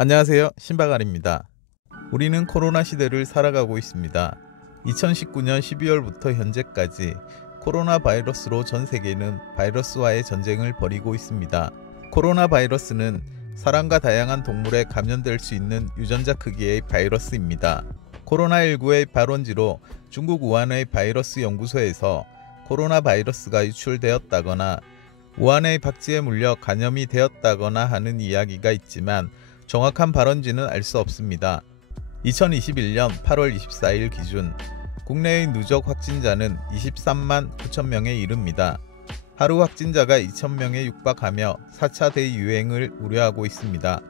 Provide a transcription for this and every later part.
안녕하세요. 신바갈입니다. 우리는 코로나 시대를 살아가고 있습니다. 2019년 12월부터 현재까지 코로나 바이러스로 전 세계는 바이러스와의 전쟁을 벌이고 있습니다. 코로나 바이러스는 사람과 다양한 동물에 감염될 수 있는 유전자 크기의 바이러스입니다. 코로나19의 발원지로 중국 우한의 바이러스 연구소에서 코로나 바이러스가 유출되었다거나 우한의 박쥐에 물려 감염이 되었다거나 하는 이야기가 있지만 정확한 발원지는 알 수 없습니다. 2021년 8월 24일 기준 국내의 누적 확진자는 23만 9천 명에 이릅니다. 하루 확진자가 2,000명에 육박하며 4차 대유행을 우려하고 있습니다.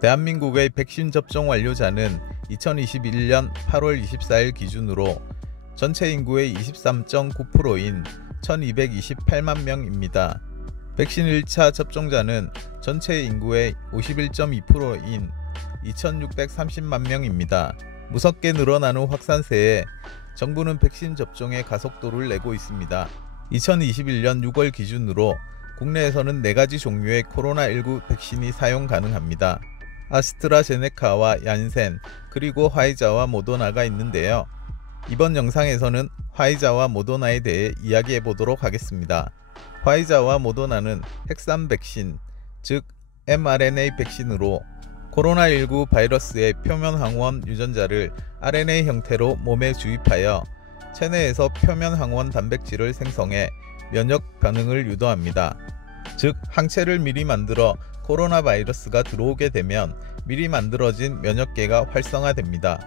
대한민국의 백신 접종 완료자는 2021년 8월 24일 기준으로 전체 인구의 23.9%인 1,228만 명입니다. 백신 1차 접종자는 전체 인구의 51.2%인 2,630만 명입니다. 무섭게 늘어나는 확산세에 정부는 백신 접종의 가속도를 내고 있습니다. 2021년 6월 기준으로 국내에서는 4가지 종류의 코로나19 백신이 사용 가능합니다. 아스트라제네카와 얀센, 그리고 화이자와 모더나가 있는데요. 이번 영상에서는 화이자와 모더나에 대해 이야기해 보도록 하겠습니다. 화이자와 모더나는 핵산 백신, 즉 mRNA 백신으로 코로나19 바이러스의 표면 항원 유전자를 RNA 형태로 몸에 주입하여 체내에서 표면 항원 단백질을 생성해 면역 반응을 유도합니다. 즉 항체를 미리 만들어 코로나 바이러스가 들어오게 되면 미리 만들어진 면역계가 활성화됩니다.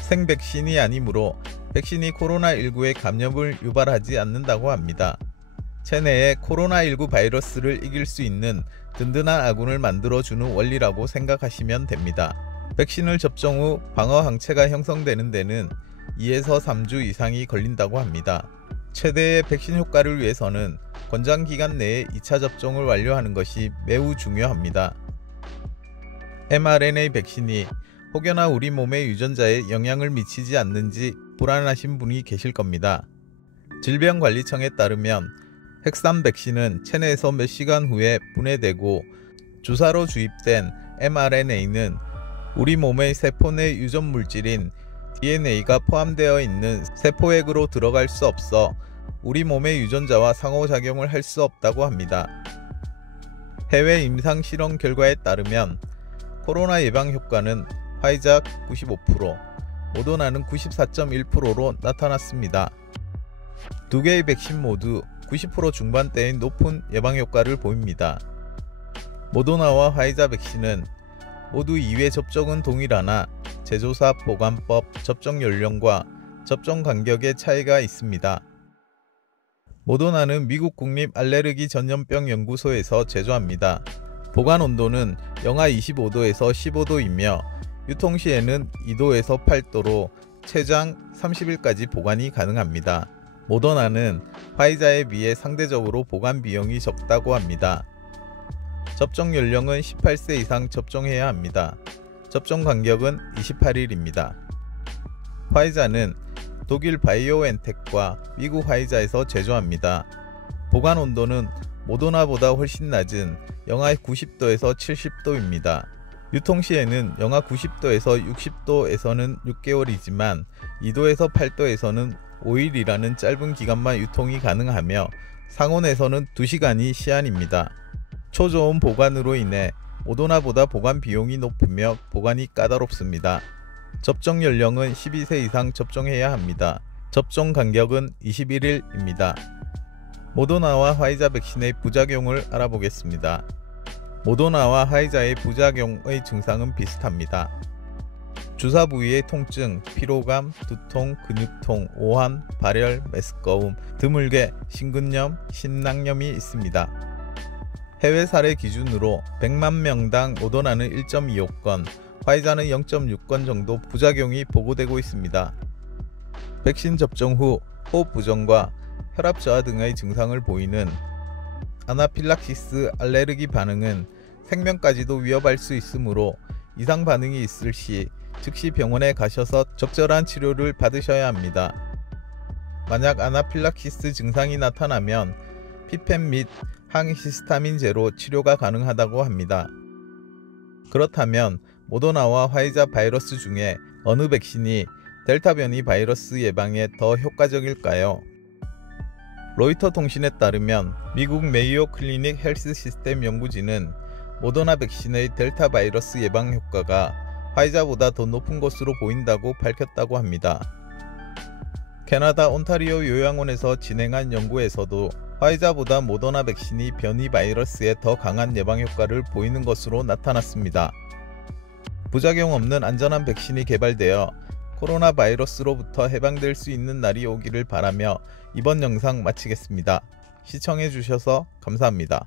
생백신이 아니므로 백신이 코로나19의 감염을 유발하지 않는다고 합니다. 체내에 코로나19 바이러스를 이길 수 있는 든든한 아군을 만들어주는 원리라고 생각하시면 됩니다. 백신을 접종 후 방어 항체가 형성되는 데는 2에서 3주 이상이 걸린다고 합니다. 최대의 백신 효과를 위해서는 권장 기간 내에 2차 접종을 완료하는 것이 매우 중요합니다. mRNA 백신이 혹여나 우리 몸의 유전자에 영향을 미치지 않는지 불안하신 분이 계실 겁니다. 질병관리청에 따르면 핵산 백신은 체내에서 몇 시간 후에 분해되고 주사로 주입된 mRNA는 우리 몸의 세포 내 유전 물질인 DNA가 포함되어 있는 세포액으로 들어갈 수 없어 우리 몸의 유전자와 상호작용을 할 수 없다고 합니다. 해외 임상 실험 결과에 따르면 코로나 예방 효과는 화이자 95%, 모더나는 94.1%로 나타났습니다. 두 개의 백신 모두 90% 중반대의 높은 예방 효과를 보입니다. 모더나와 화이자 백신은 모두 2회 접종은 동일하나 제조사 보관법, 접종 연령과 접종 간격의 차이가 있습니다. 모더나는 미국 국립 알레르기 전염병 연구소에서 제조합니다. 보관 온도는 영하 25도에서 15도이며 유통 시에는 2도에서 8도로 최장 30일까지 보관이 가능합니다. 모더나는 화이자에 비해 상대적으로 보관 비용이 적다고 합니다. 접종 연령은 18세 이상 접종해야 합니다. 접종 간격은 28일입니다. 화이자는 독일 바이오엔텍과 미국 화이자에서 제조합니다. 보관 온도는 모더나보다 훨씬 낮은 영하 90도에서 70도입니다. 유통 시에는 영하 90도에서 60도에서는 6개월이지만 2도에서 8도에서는 5일이라는 짧은 기간만 유통이 가능하며 상온에서는 2시간이 시한입니다. 초저온 보관으로 인해 모더나보다 보관 비용이 높으며 보관이 까다롭습니다. 접종 연령은 12세 이상 접종해야 합니다. 접종 간격은 21일입니다. 모더나와 화이자 백신의 부작용을 알아보겠습니다. 모더나와 화이자의 부작용의 증상은 비슷합니다. 주사 부위의 통증, 피로감, 두통, 근육통, 오한, 발열, 메스꺼움, 드물게 심근염, 심낭염이 있습니다. 해외 사례 기준으로 100만 명당 모더나는 1.25건, 화이자는 0.6건 정도 부작용이 보고되고 있습니다. 백신 접종 후 호흡 부정과 혈압 저하 등의 증상을 보이는 아나필락시스 알레르기 반응은 생명까지도 위협할 수 있으므로 이상 반응이 있을 시 즉시 병원에 가셔서 적절한 치료를 받으셔야 합니다. 만약 아나필락시스 증상이 나타나면 피펜 및 항히스타민제로 치료가 가능하다고 합니다. 그렇다면 모더나와 화이자 바이러스 중에 어느 백신이 델타 변이 바이러스 예방에 더 효과적일까요? 로이터 통신에 따르면 미국 메이오 클리닉 헬스 시스템 연구진은 모더나 백신의 델타 바이러스 예방 효과가 화이자보다 더 높은 것으로 보인다고 밝혔다고 합니다. 캐나다 온타리오 요양원에서 진행한 연구에서도 화이자보다 모더나 백신이 변이 바이러스에 더 강한 예방 효과를 보이는 것으로 나타났습니다. 부작용 없는 안전한 백신이 개발되어 코로나 바이러스로부터 해방될 수 있는 날이 오기를 바라며 이번 영상 마치겠습니다. 시청해주셔서 감사합니다.